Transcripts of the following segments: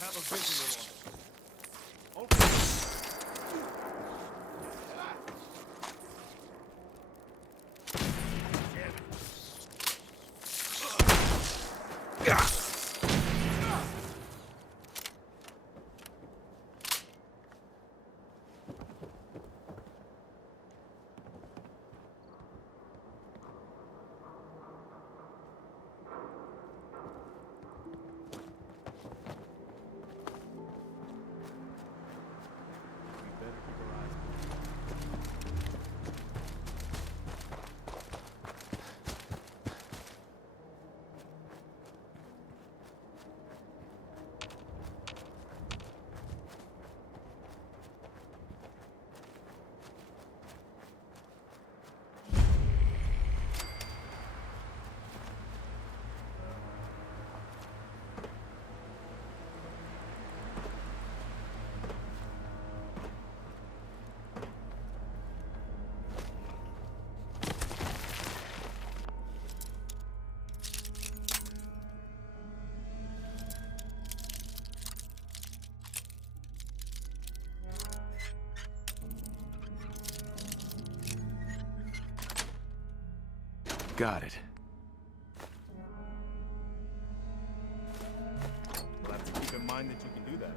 have a visual on it. Okay. Got it. We'll have to keep in mind that you can do that.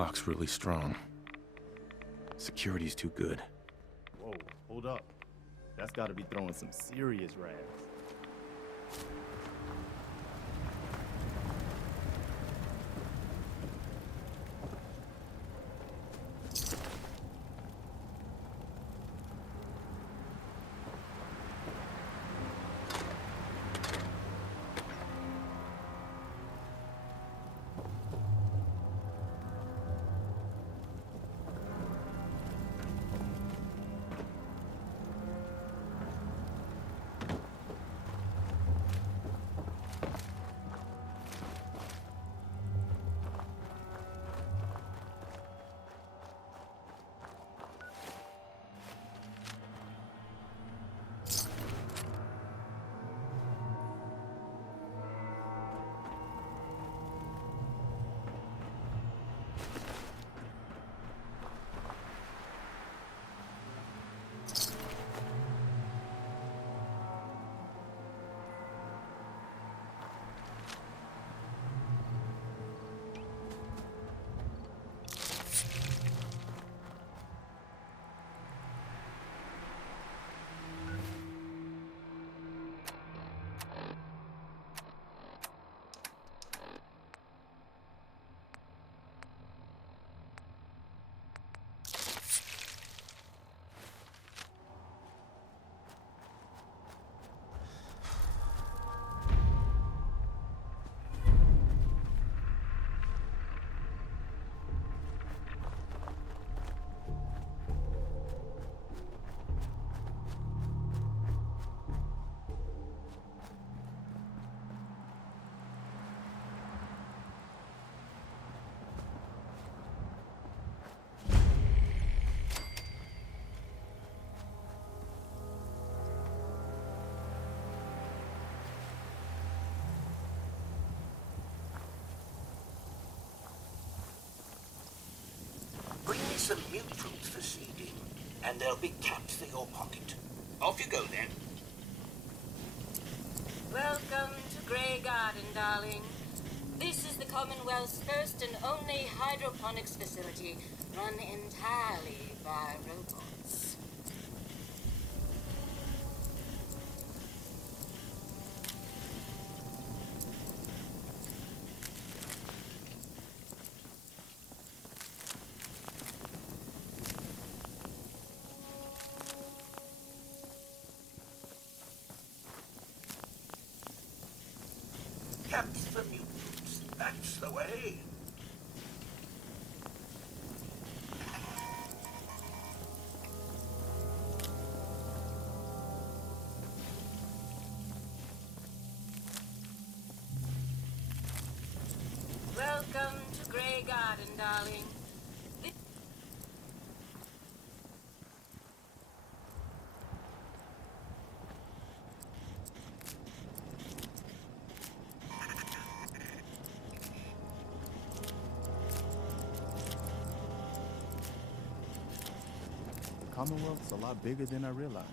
Lock's really strong. Security's too good. Whoa, hold up. That's gotta be throwing some serious rags. some mute fruits for seeding, and there'll be caps for your pocket. Off you go, then. Welcome to Grey Garden, darling. This is the Commonwealth's first and only hydroponics facility, run entirely by robots. Caps for mutants, that's the way. Welcome to Grey Garden, darling. The Commonwealth's a lot bigger than I realized.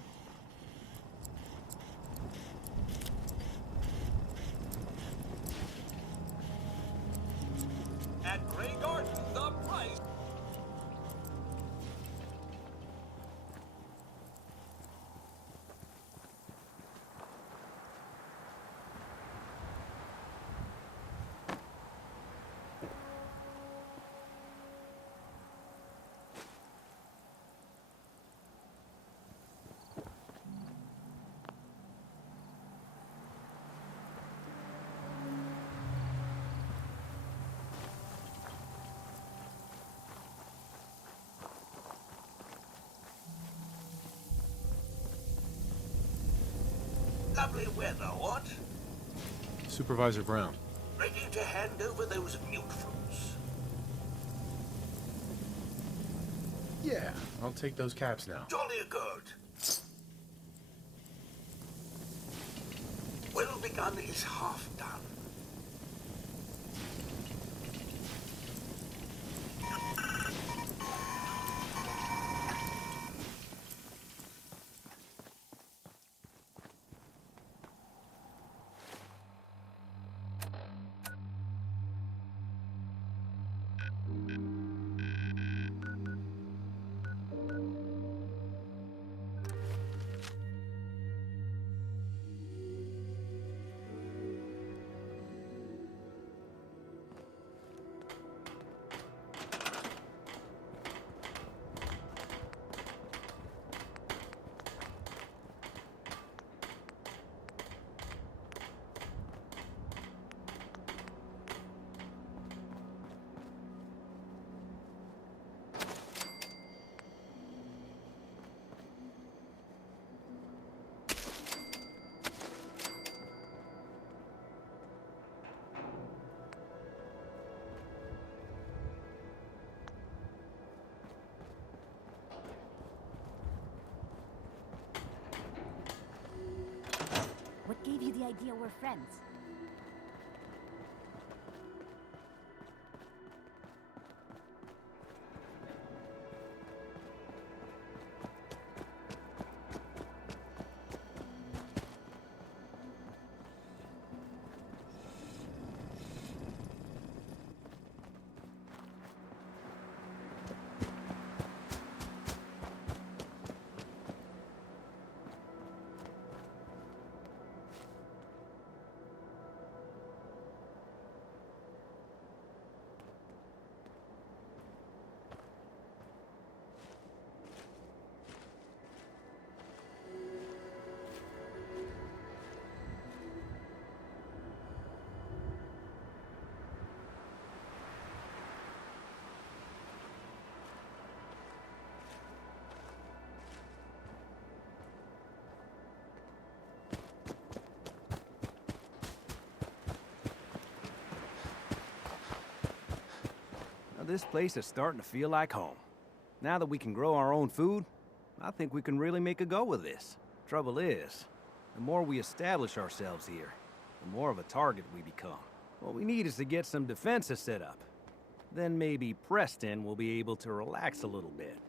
At Grey Garden, the price. Lovely weather, what? Supervisor Brown. Ready to hand over those mute fruits. Yeah, I'll take those caps now. Jolly good. Well begun is half done. What gave you the idea we're friends? This place is starting to feel like home. Now that we can grow our own food, I think we can really make a go with this. Trouble is, the more we establish ourselves here, the more of a target we become. What we need is to get some defenses set up. Then maybe Preston will be able to relax a little bit.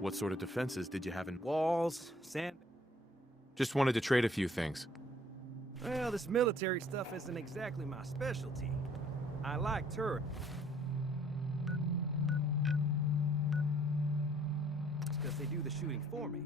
What sort of defenses did you have in... Walls, sand... Just wanted to trade a few things. Well, this military stuff isn't exactly my specialty. I like turrets. Because they do the shooting for me.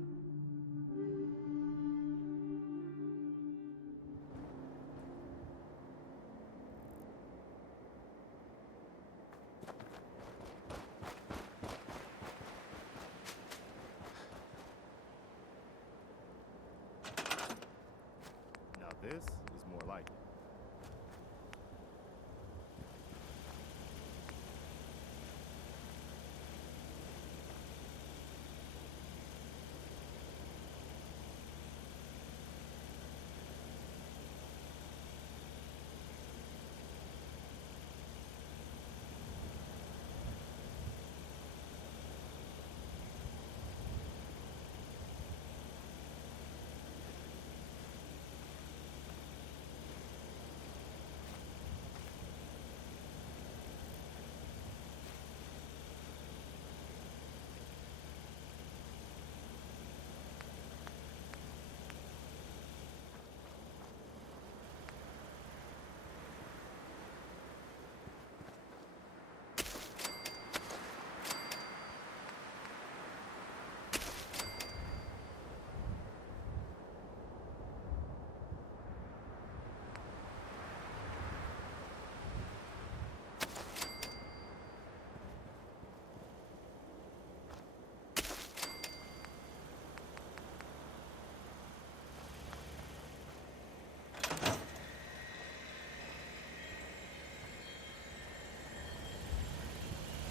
Now this is more like it.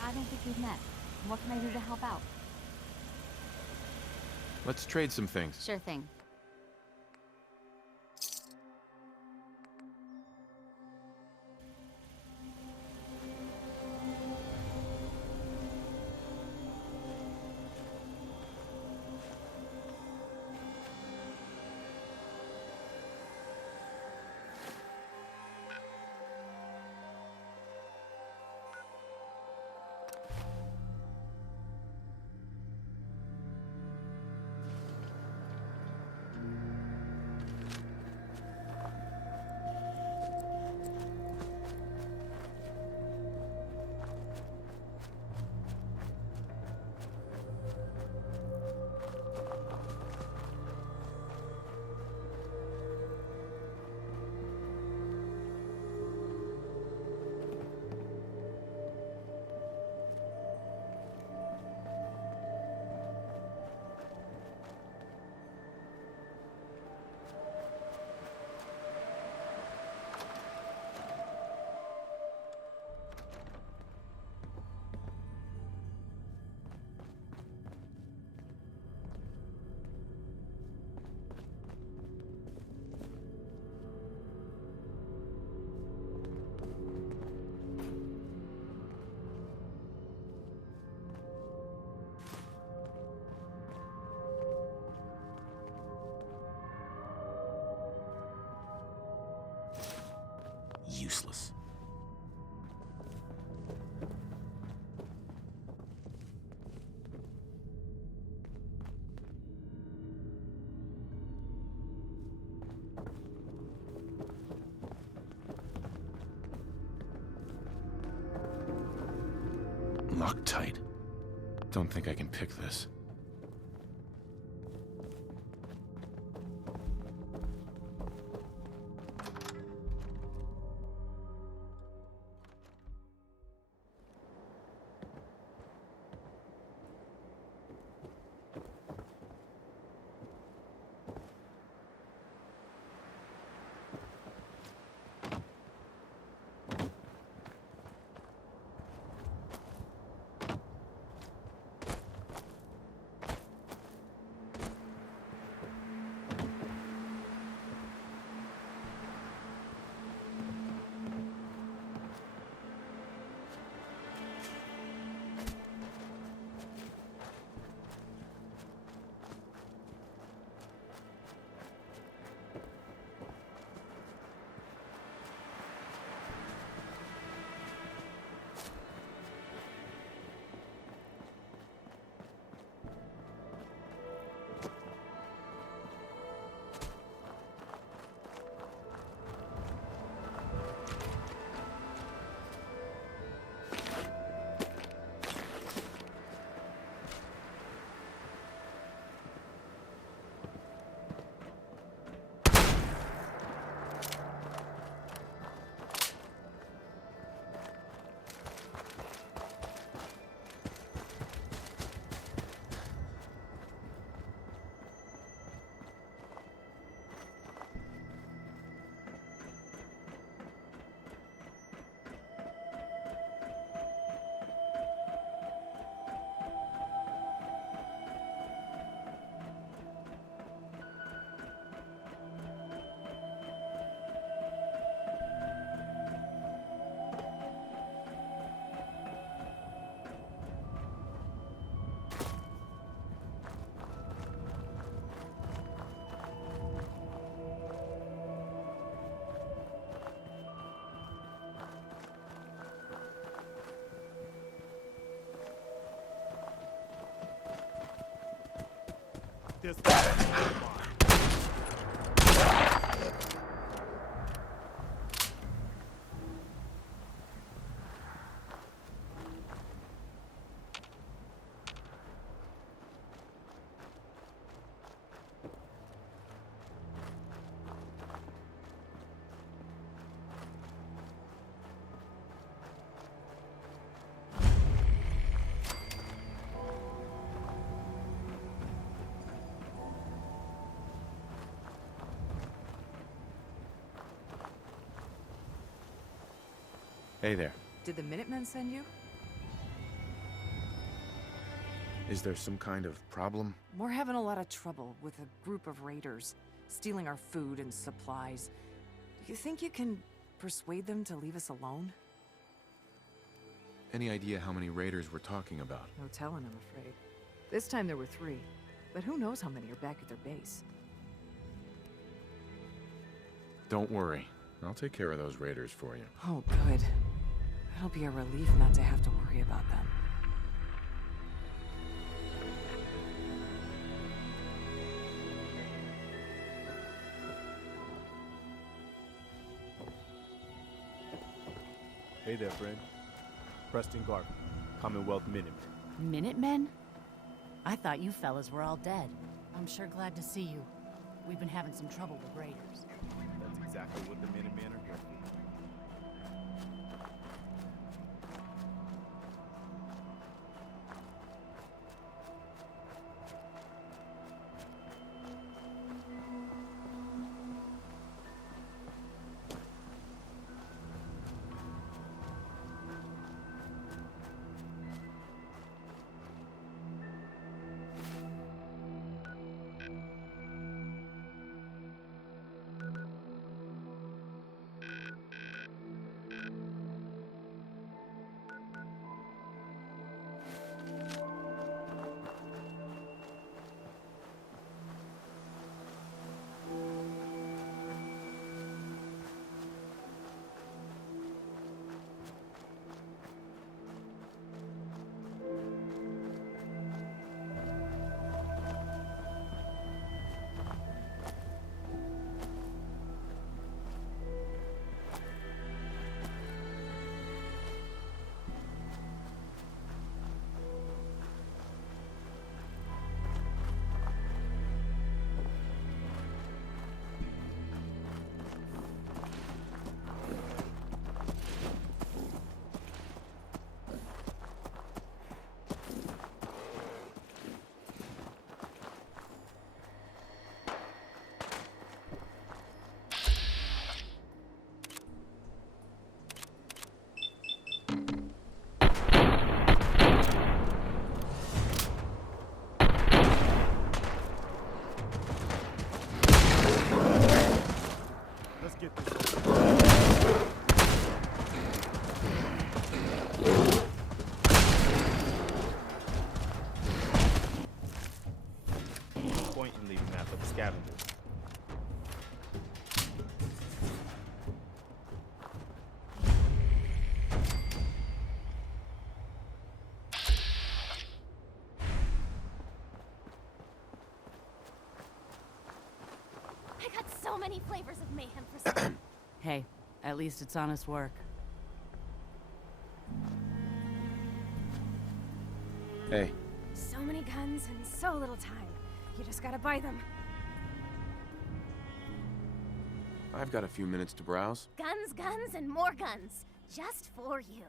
I don't think we've met. What can I do to help out? Let's trade some things. Sure thing. Useless. Loctite. Don't think I can pick this. this. Hey there. Did the Minutemen send you? Is there some kind of problem? We're having a lot of trouble with a group of raiders, stealing our food and supplies. Do you think you can persuade them to leave us alone? Any idea how many raiders we're talking about? No telling, I'm afraid. This time there were 3, but who knows how many are back at their base. Don't worry. I'll take care of those raiders for you. Oh, good. It'll be a relief not to have to worry about them. Hey there, friend. Preston Garvey, Commonwealth Minutemen. Minutemen? I thought you fellas were all dead. I'm sure glad to see you. We've been having some trouble with raiders. That's exactly what the Minutemen are here for. Point in leaving that for the scavengers. I got so many flavors of mayhem for some. Hey, at least it's honest work. Hey. So many guns and so little time. You just gotta buy them. I've got a few minutes to browse. Guns, guns, and more guns. Just for you.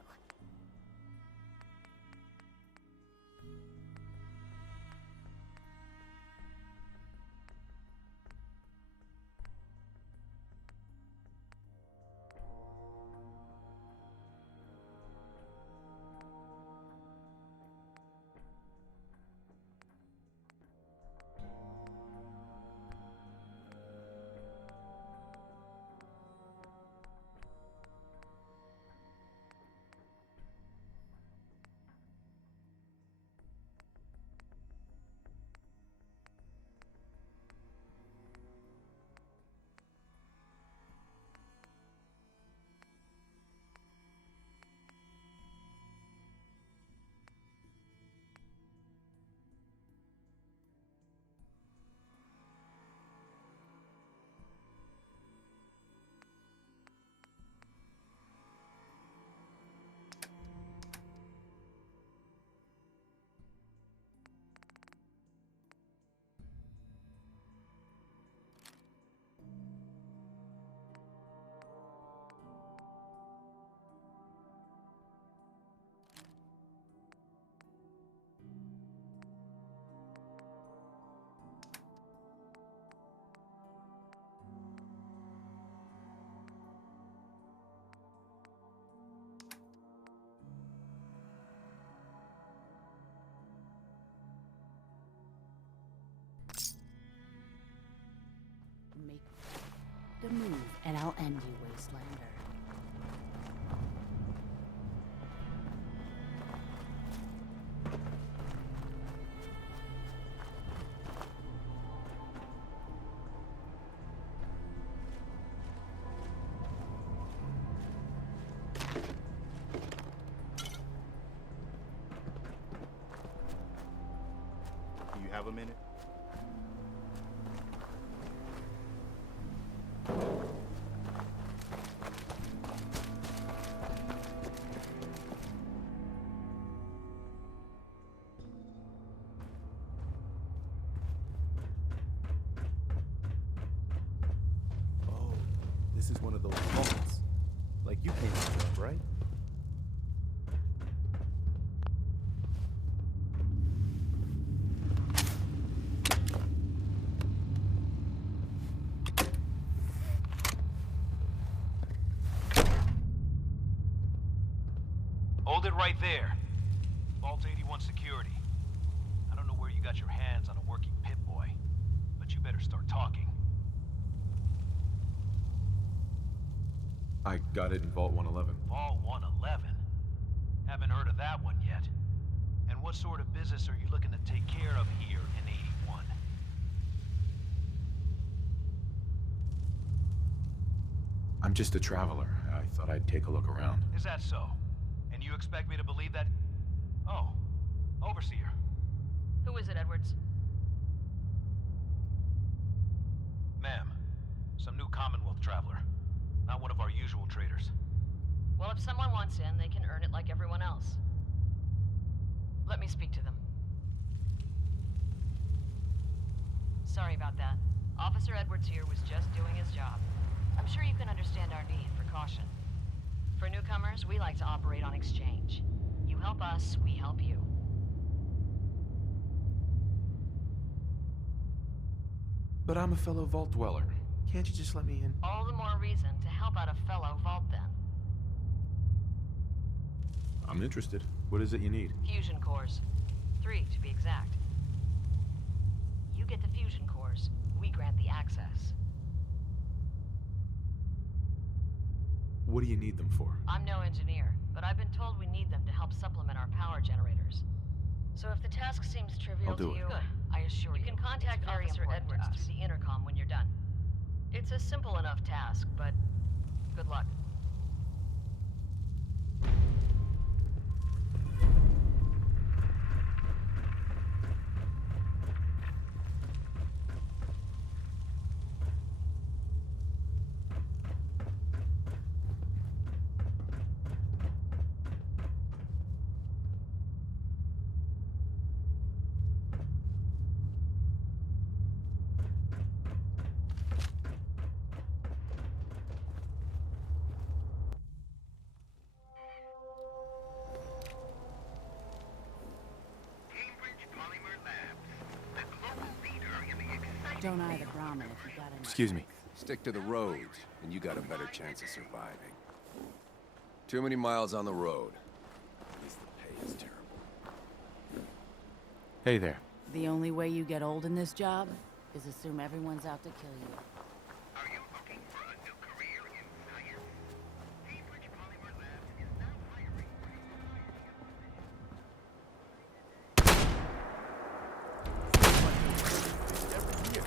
to move, and I'll end you, Wastelander. Do you have a minute? Oh, this is one of those vaults. Like you came up, right? Hold it right there. Vault 81 security. I don't know where you got your hands on a working Pip-Boy, but you better start talking. I got it in Vault 111. Vault 111? Haven't heard of that one yet. And what sort of business are you looking to take care of here in 81? I'm just a traveler. I thought I'd take a look around. Is that so? And you expect me to believe that? Oh, Overseer. Who is it, Edwards? Ma'am, some new Commonwealth traveler. Not one of our usual traders. Well, if someone wants in, they can earn it like everyone else. Let me speak to them. Sorry about that. Officer Edwards here was just doing his job. I'm sure you can understand our need for caution. For newcomers, we like to operate on exchange. You help us, we help you. But I'm a fellow Vault Dweller. Can't you just let me in? All the more reason to help out a fellow Vault then. I'm interested. What is it you need? Fusion cores. 3, to be exact. You get the fusion cores, we grant the access. What do you need them for? I'm no engineer, but I've been told we need them to help supplement our power generators. So if the task seems trivial I'll do to it. you, good. I assure you, can contact Officer Edwards through the intercom when you're done. It's a simple enough task, but good luck. Don't either, Brahmin, if you got any. Excuse me. Stick to the roads, and you got a better chance of surviving. Too many miles on the road. At least the pay is terrible. Hey there. The only way you get old in this job is assume everyone's out to kill you. Are you looking for a new career in science? Cambridge Polymer Labs is now hiring for Every year.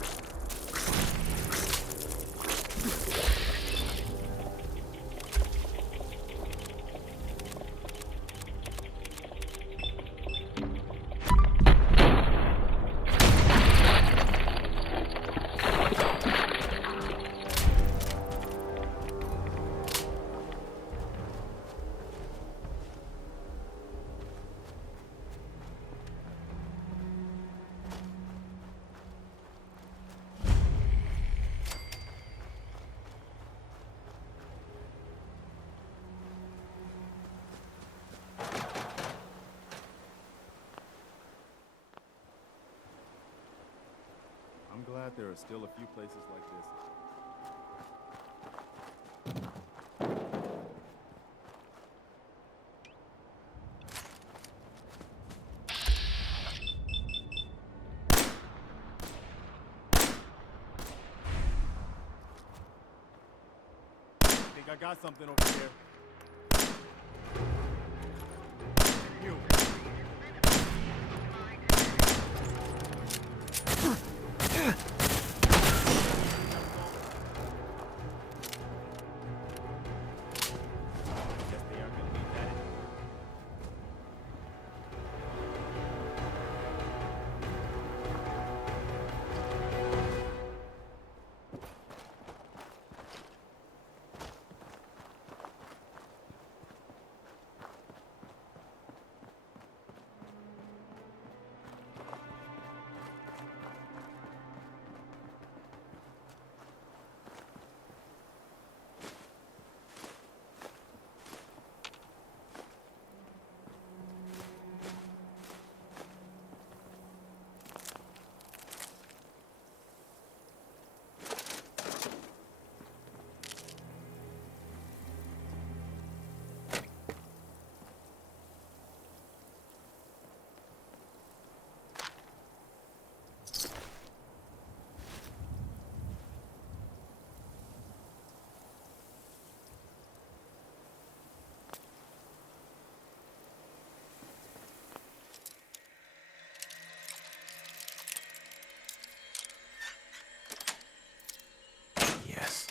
I'm glad there are still a few places like this. think I got something over here. You. Guess they aren't gonna leave that in. Yes.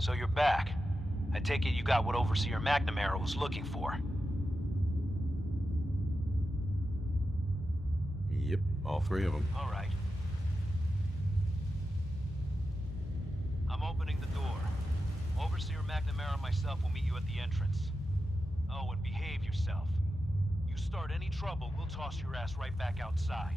So you're back. I take it you got what Overseer McNamara was looking for. Yep, all three of them. All right. I'm opening the door. Overseer McNamara and myself will meet you at the entrance. Oh, and behave yourself. You start any trouble, we'll toss your ass right back outside.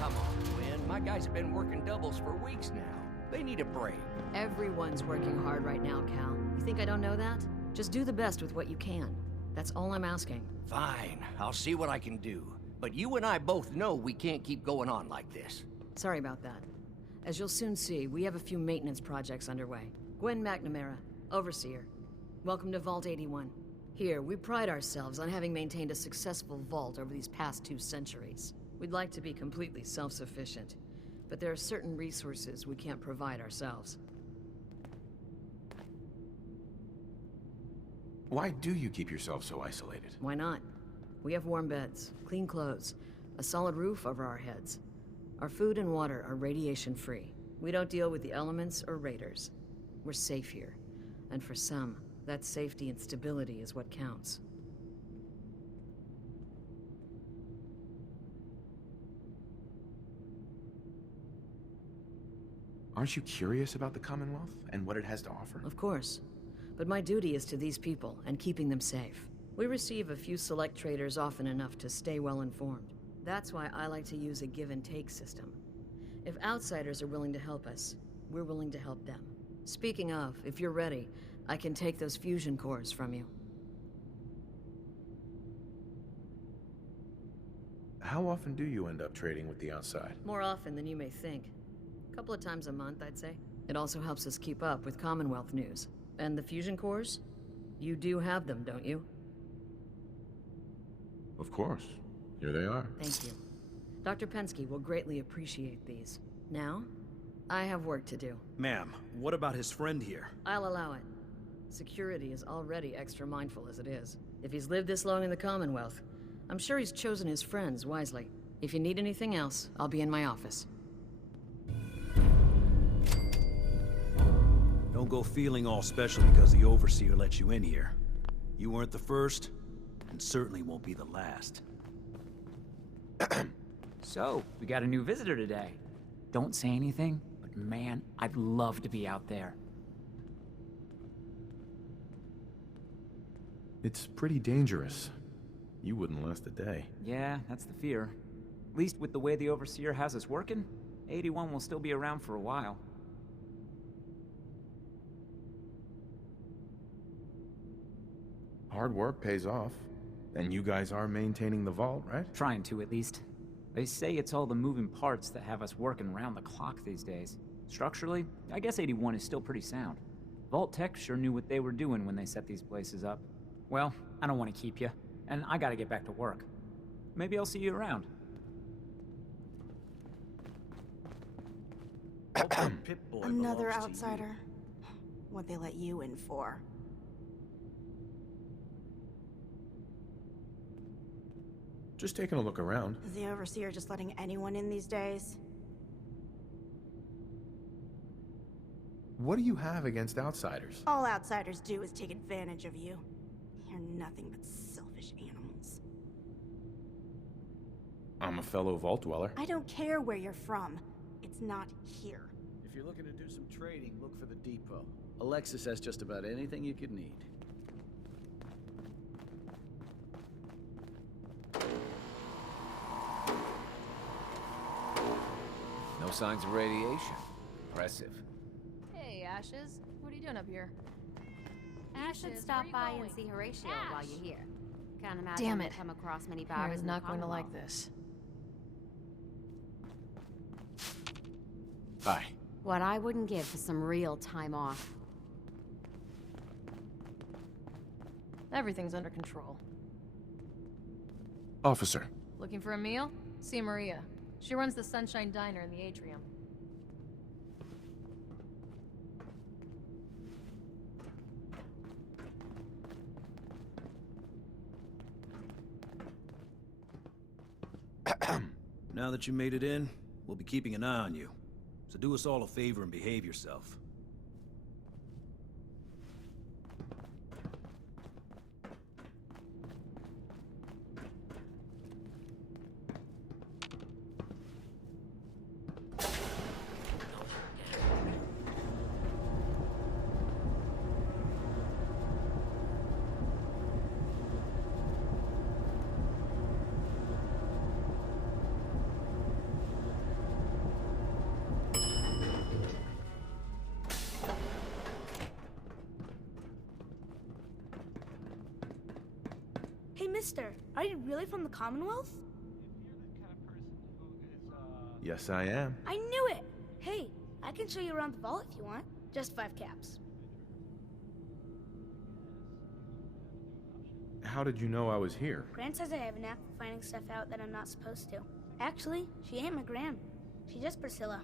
Come on, Gwen. My guys have been working doubles for weeks now. They need a break. Everyone's working hard right now, Cal. You think I don't know that? Just do the best with what you can. That's all I'm asking. Fine, I'll see what I can do. But you and I both know we can't keep going on like this. Sorry about that. As you'll soon see, we have a few maintenance projects underway. Gwen McNamara, Overseer. Welcome to Vault 81. Here, we pride ourselves on having maintained a successful vault over these past 2 centuries. We'd like to be completely self-sufficient, but there are certain resources we can't provide ourselves. Why do you keep yourself so isolated? Why not? We have warm beds, clean clothes, a solid roof over our heads. Our food and water are radiation-free. We don't deal with the elements or raiders. We're safe here. And for some, that safety and stability is what counts. Aren't you curious about the Commonwealth and what it has to offer? Of course. But my duty is to these people and keeping them safe. We receive a few select traders often enough to stay well informed. That's why I like to use a give-and-take system. If outsiders are willing to help us, we're willing to help them. Speaking of, if you're ready, I can take those fusion cores from you. How often do you end up trading with the outside? More often than you may think. A couple of times a month, I'd say. It also helps us keep up with Commonwealth news. And the fusion cores? You do have them, don't you? Of course. Here they are. Thank you. Dr. Pensky will greatly appreciate these. Now, I have work to do. Ma'am, what about his friend here? I'll allow it. Security is already extra mindful as it is. If he's lived this long in the Commonwealth, I'm sure he's chosen his friends wisely. If you need anything else, I'll be in my office. Don't go feeling all special because the Overseer let you in here. You weren't the first, and certainly won't be the last. So, we got a new visitor today. Don't say anything, but man, I'd love to be out there. It's pretty dangerous. You wouldn't last a day. Yeah, that's the fear. At least with the way the Overseer has us working, 81 will still be around for a while. Hard work pays off. And you guys are maintaining the vault, right? Trying to, at least. They say it's all the moving parts that have us working around the clock these days. Structurally, I guess 81 is still pretty sound. Vault Tech sure knew what they were doing when they set these places up. Well, I don't want to keep you, and I gotta get back to work. Maybe I'll see you around. Another outsider. What'd they let you in for? Just taking a look around. Is the Overseer just letting anyone in these days? What do you have against outsiders? All outsiders do is take advantage of you. You're nothing but selfish animals. I'm a fellow Vault Dweller. I don't care where you're from. It's not here. If you're looking to do some trading, look for the depot. Alexis has just about anything you could need. No signs of radiation. Impressive. Hey, Ashes. What are you doing up here? You should stop by and see Horatio while you're here. Can't imagine Damn you it. come across many Kara's barbers in not the going to like Commonwealth. this. Hi. What I wouldn't give for some real time off. Everything's under control. Officer. Looking for a meal? See Maria. She runs the Sunshine Diner in the atrium. Now that you made it in, we'll be keeping an eye on you. So do us all a favor and behave yourself. Hey, mister, are you really from the Commonwealth? Yes, I am. I knew it! Hey, I can show you around the vault if you want. Just 5 caps. How did you know I was here? Gran says I have a knack for finding stuff out that I'm not supposed to. Actually, she ain't my Gran. She's just Priscilla.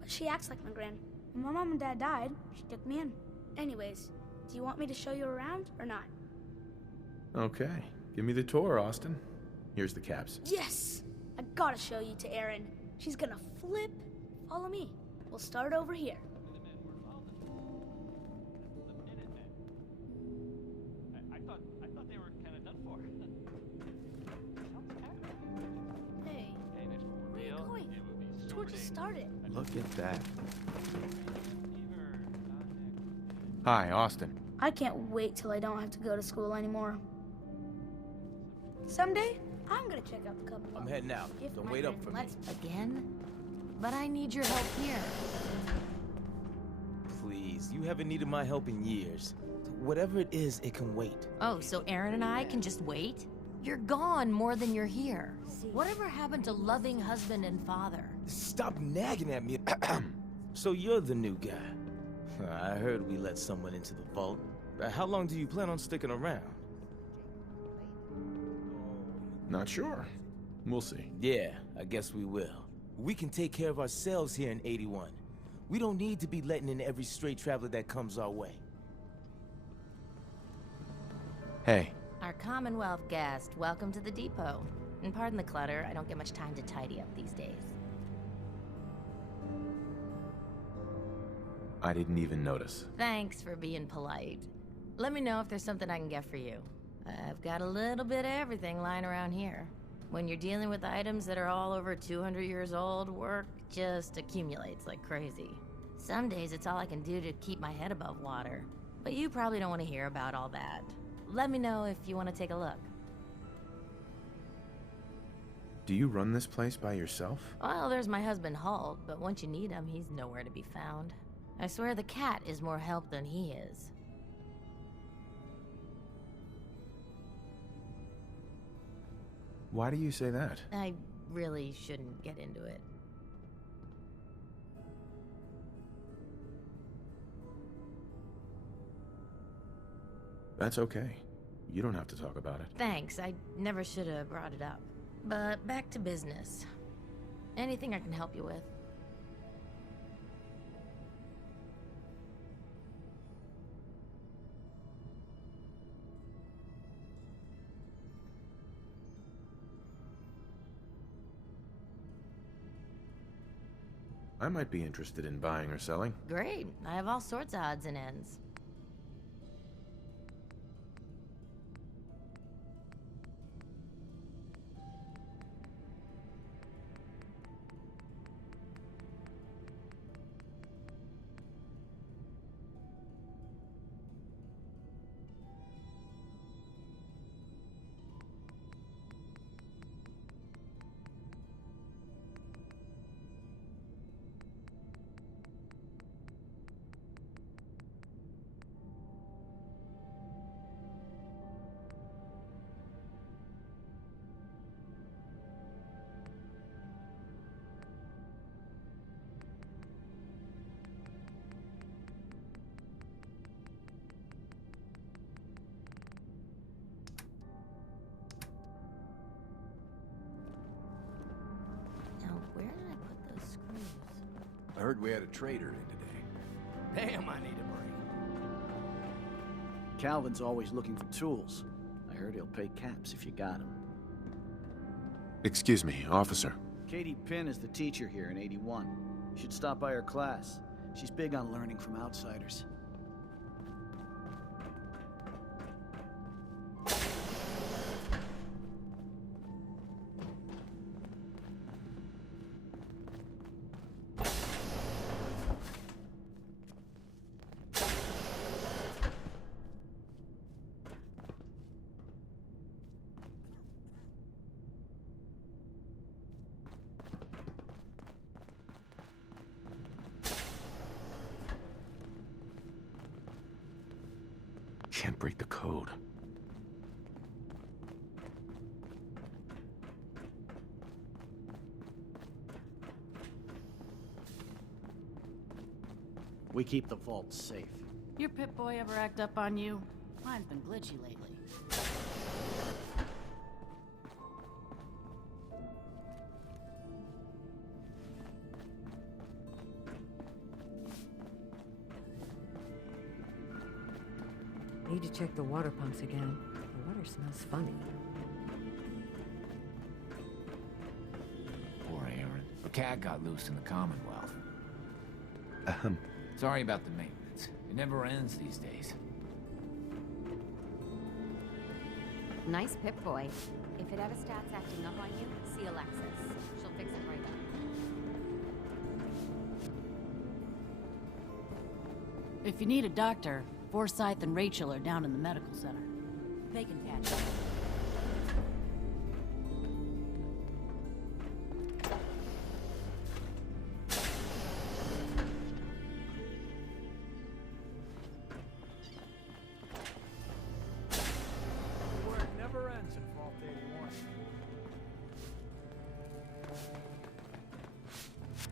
But she acts like my Gran. When my mom and dad died, she took me in. Anyways, do you want me to show you around or not? Okay. Give me the tour, Austin. Here's the caps. Yes! I gotta show you to Erin. She's gonna flip. Follow me. We'll start over here. I thought they were kind of done for. Hey. Hey, next Where are you going? tour just started. Look at that. Hi, Austin. I can't wait till I don't have to go to school anymore. Someday, I'm gonna check out the Commonwealth. I'm heading out. If Don't my wait up friend for me. lets me. Again? But I need your help here. Please, you haven't needed my help in years. Whatever it is, it can wait. Oh, so Aaron and I can just wait? You're gone more than you're here. Whatever happened to loving husband and father? Stop nagging at me. So you're the new guy. I heard we let someone into the vault. How long do you plan on sticking around? Not sure. We'll see. Yeah, I guess we will. We can take care of ourselves here in 81. We don't need to be letting in every stray traveler that comes our way. Hey. Our Commonwealth guest, welcome to the depot. And pardon the clutter, I don't get much time to tidy up these days. I didn't even notice. Thanks for being polite. Let me know if there's something I can get for you. I've got a little bit of everything lying around here. When you're dealing with items that are all over 200 years old, work just accumulates like crazy. Some days it's all I can do to keep my head above water. But you probably don't want to hear about all that. Let me know if you want to take a look. Do you run this place by yourself? Well, there's my husband Halt, but once you need him, he's nowhere to be found. I swear the cat is more help than he is. Why do you say that? I really shouldn't get into it. That's okay. You don't have to talk about it. Thanks, I never should have brought it up. But back to business. Anything I can help you with? I might be interested in buying or selling. Great, I have all sorts of odds and ends. I heard we had a trader in today. Damn, I need a break. Calvin's always looking for tools. I heard he'll pay caps if you got them. Excuse me, officer. Katie Pinn is the teacher here in 81. You should stop by her class. She's big on learning from outsiders. Can't break the code. We keep the vault safe. Your Pip-Boy ever act up on you? Mine's been glitchy lately. Need to check the water pumps again. The water smells funny. Poor Aaron. A cat got loose in the Commonwealth. Ahem. Sorry about the maintenance. It never ends these days. Nice Pip-Boy. If it ever starts acting up on you, see Alexis. She'll fix it right up. If you need a doctor, Forsyth and Rachel are down in the medical center. They can patch you. Work never ends in Vault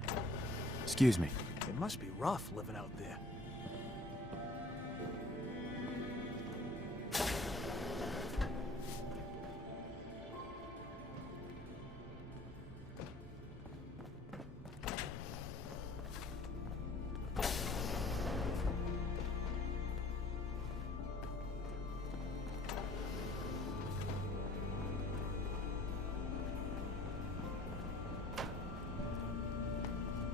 81. Excuse me. It must be rough living out there.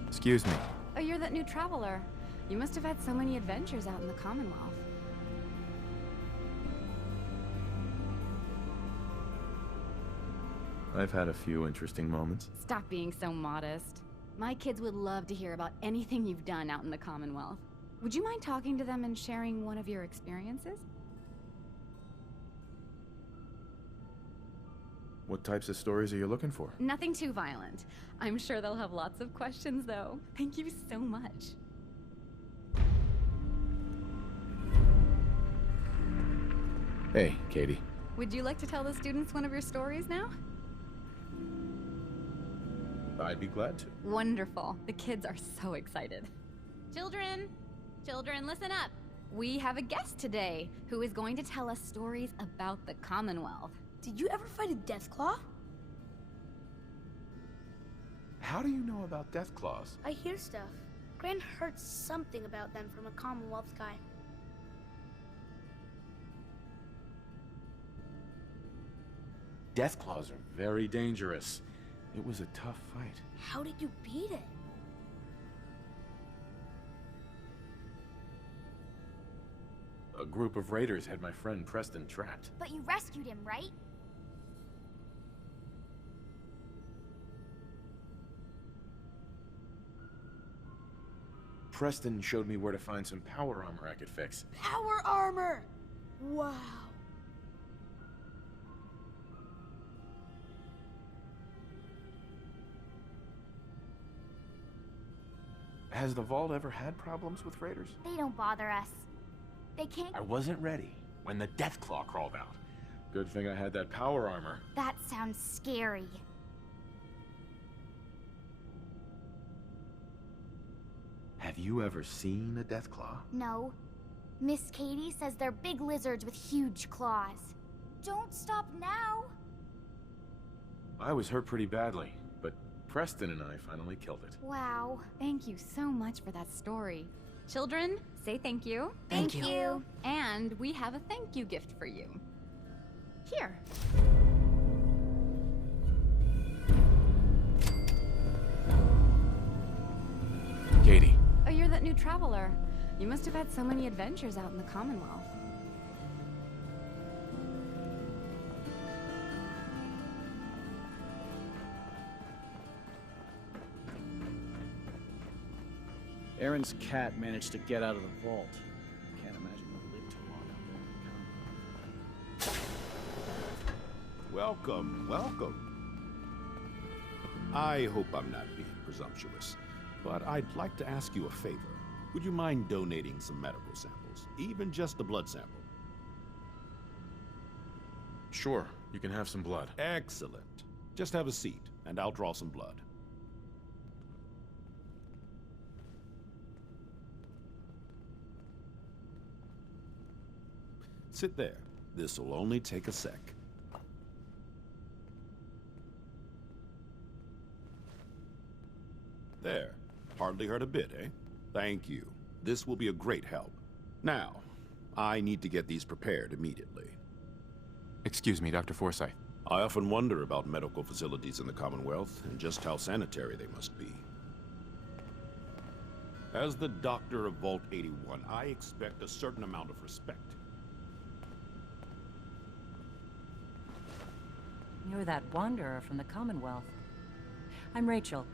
Excuse me. Oh, you're that new traveler. You must have had so many adventures out in the Commonwealth. I've had a few interesting moments. Stop being so modest. My kids would love to hear about anything you've done out in the Commonwealth. Would you mind talking to them and sharing one of your experiences? What types of stories are you looking for? Nothing too violent. I'm sure they'll have lots of questions, though. Thank you so much. Hey, Katie. Would you like to tell the students one of your stories now? I'd be glad to. Wonderful. The kids are so excited. Children! Children, listen up! We have a guest today who is going to tell us stories about the Commonwealth. Did you ever fight a Deathclaw? How do you know about Deathclaws? I hear stuff. Gran heard something about them from a Commonwealth guy. Deathclaws are very dangerous. It was a tough fight. How did you beat it? A group of raiders had my friend Preston trapped. But you rescued him, right? Preston showed me where to find some power armor I could fix. Power armor! Wow. Has the Vault ever had problems with raiders? They don't bother us. They can't. I wasn't ready when the Deathclaw crawled out. Good thing I had that power armor. That sounds scary. Have you ever seen a Deathclaw? No. Miss Katie says they're big lizards with huge claws. Don't stop now! I was hurt pretty badly, but Preston and I finally killed it. Wow. Thank you so much for that story. Children, say thank you. Thank you. And we have a thank you gift for you. Here. Katie. Oh, you're that new traveler. You must have had so many adventures out in the Commonwealth. Aaron's cat managed to get out of the vault. Can't imagine he'll live too long out there. Welcome, welcome. I hope I'm not being presumptuous, but I'd like to ask you a favor. Would you mind donating some medical samples, even just a blood sample? Sure, you can have some blood. Excellent. Just have a seat, and I'll draw some blood. Sit there. This'll only take a sec. There. Hardly hurt a bit, eh? Thank you. This will be a great help. Now, I need to get these prepared immediately. Excuse me, Dr. Forsyth. I often wonder about medical facilities in the Commonwealth and just how sanitary they must be. As the doctor of Vault 81, I expect a certain amount of respect. You're that wanderer from the Commonwealth. I'm Rachel.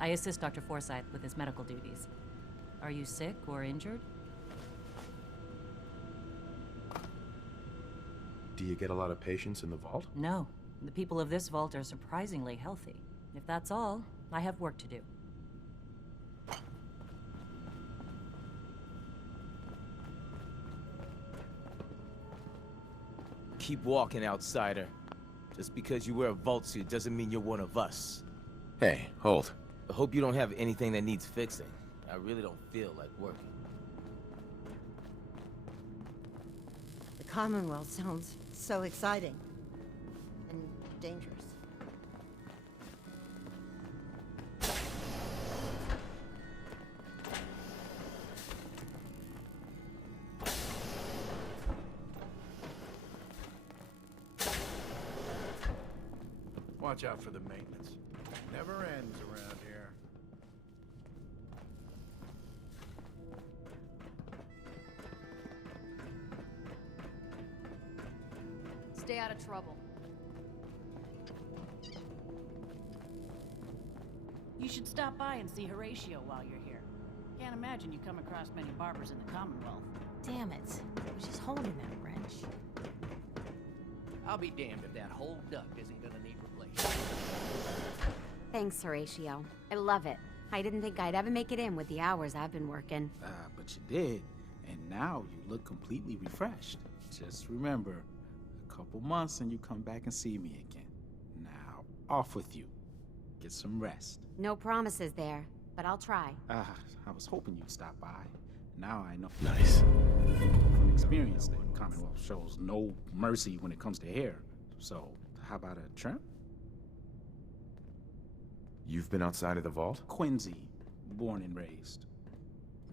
I assist Dr. Forsyth with his medical duties. Are you sick or injured? Do you get a lot of patients in the vault? No. The people of this vault are surprisingly healthy. If that's all, I have work to do. Keep walking, outsider. Just because you wear a vault suit doesn't mean you're one of us. Hey, hold. I hope you don't have anything that needs fixing. I really don't feel like working. The Commonwealth sounds so exciting. And dangerous. Watch out for the maintenance. Never ends around here. Stay out of trouble. You should stop by and see Horatio while you're here. Can't imagine you come across many barbers in the Commonwealth. Damn it. I was just holding that wrench. I'll be damned if that whole duck isn't gonna need replacing. Thanks, Horatio. I love it. I didn't think I'd ever make it in with the hours I've been working. But you did, and now you look completely refreshed. Just remember, a couple months and you come back and see me again. Now, off with you. Get some rest. No promises there, but I'll try. I was hoping you'd stop by. Now I know. Nice. From experience, the Commonwealth shows no mercy when it comes to hair. So, how about a trim? You've been outside of the vault? Quincy, born and raised.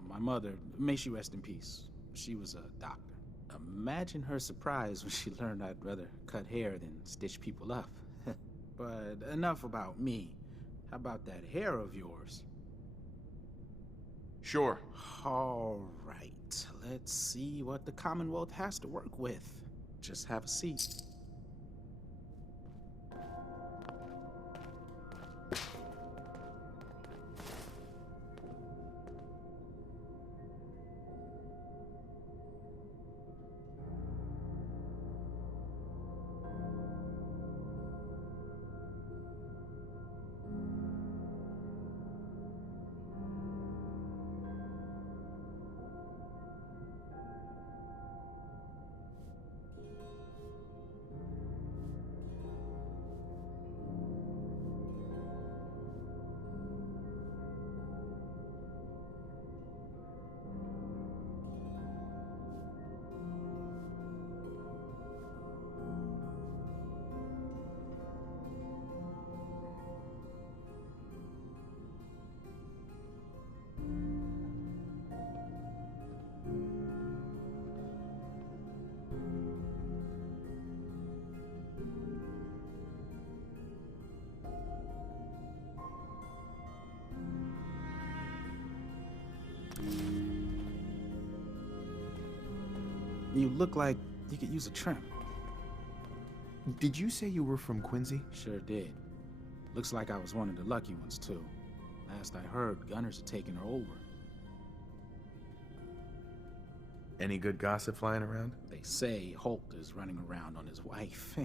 My mother, may she rest in peace, she was a doctor. Imagine her surprise when she learned I'd rather cut hair than stitch people up. But enough about me. How about that hair of yours? Sure. All right, let's see what the Commonwealth has to work with. Just have a seat. You look like you could use a trim. Did you say you were from Quincy? Sure did. Looks like I was one of the lucky ones, too. Last I heard, Gunners are taking her over. Any good gossip flying around? They say Holt is running around on his wife.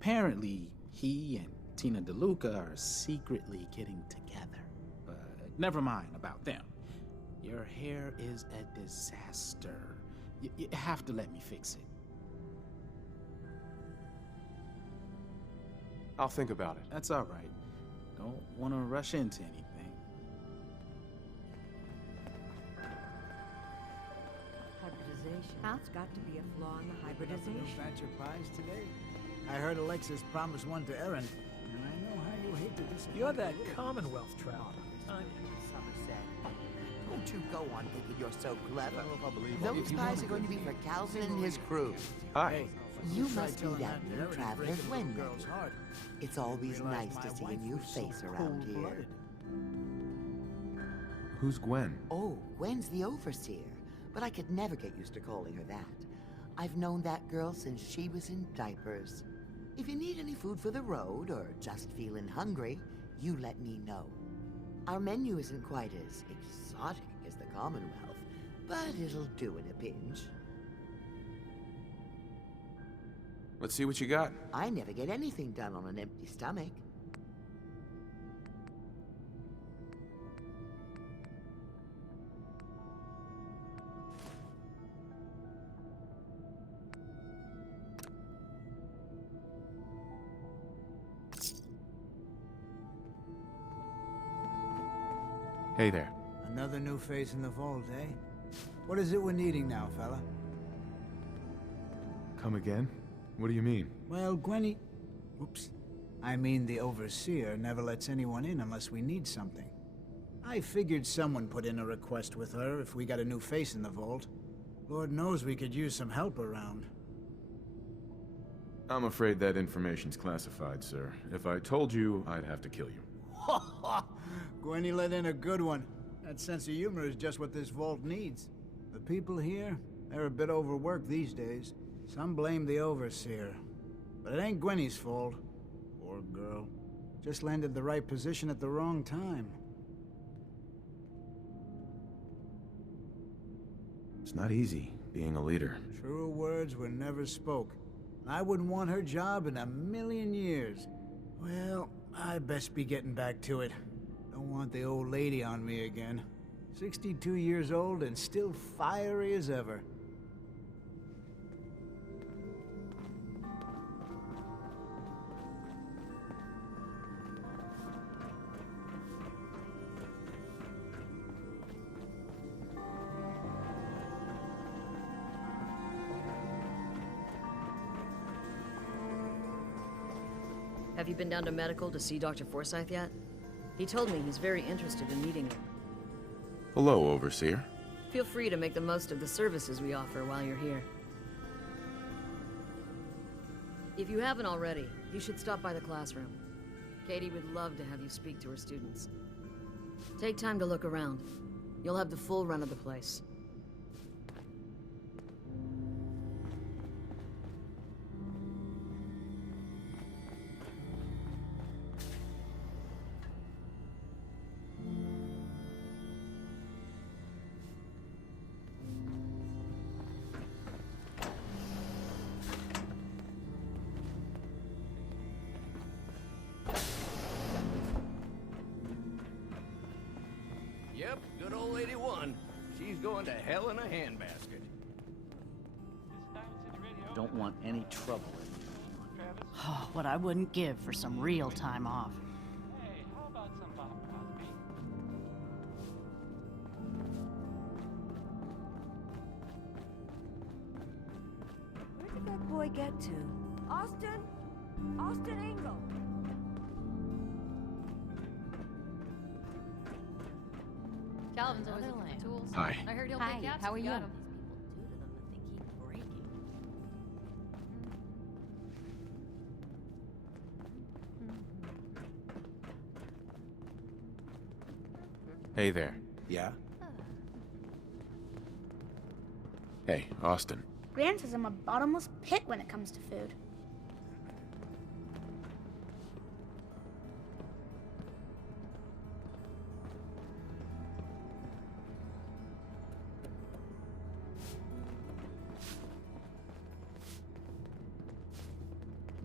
Apparently, he and Tina DeLuca are secretly getting together. But never mind about them. Your hair is a disaster. You have to let me fix it. I'll think about it. That's all right. Don't want to rush into anything. Hybridization. That's got to be a flaw in the hybridization. Fancy pies today? I heard Alexis promised one to Erin, and I know how you hate to disappoint. You're that Commonwealth trout, aren't you? Somerset. Don't you go on thinking you're so clever. Those pies are going to be for Calvin and his crew. Hi. You must be that new traveler, Gwen. It's always nice to see a new face around here. Who's Gwen? Oh, Gwen's the overseer, but I could never get used to calling her that. I've known that girl since she was in diapers. If you need any food for the road, or just feeling hungry, you let me know. Our menu isn't quite as exotic as the Commonwealth, but it'll do in a pinch. Let's see what you got. I never get anything done on an empty stomach. Hey there. Another new face in the vault, eh? What is it we're needing now, fella? Come again? What do you mean? Well, Gwenny... Oops. I mean the Overseer never lets anyone in unless we need something. I figured someone put in a request with her if we got a new face in the vault. Lord knows we could use some help around. I'm afraid that information's classified, sir. If I told you, I'd have to kill you. Gwenny let in a good one. That sense of humor is just what this vault needs. The people here, they're a bit overworked these days. Some blame the Overseer. But it ain't Gwenny's fault. Poor girl. Just landed the right position at the wrong time. It's not easy, being a leader. Truer words were never spoke. I wouldn't want her job in a million years. Well, I best be getting back to it. Don't want the old lady on me again. 62 years old and still fiery as ever. Have you been down to medical to see Dr. Forsyth yet? He told me he's very interested in meeting you. Hello, Overseer. Feel free to make the most of the services we offer while you're here. If you haven't already, you should stop by the classroom. Katie would love to have you speak to her students. Take time to look around. You'll have the full run of the place. Yep, good old lady won. She's going to hell in a handbasket. Don't want any trouble. Oh, what I wouldn't give for some real time off. Where did that boy get to? Austin? Austin Engel! Calvin's always looking for tools. Hi. I heard he'll Hi, pick you up. how are you? Got 'em. Hey there. Yeah? Hey, Austin. Gran says I'm a bottomless pit when it comes to food.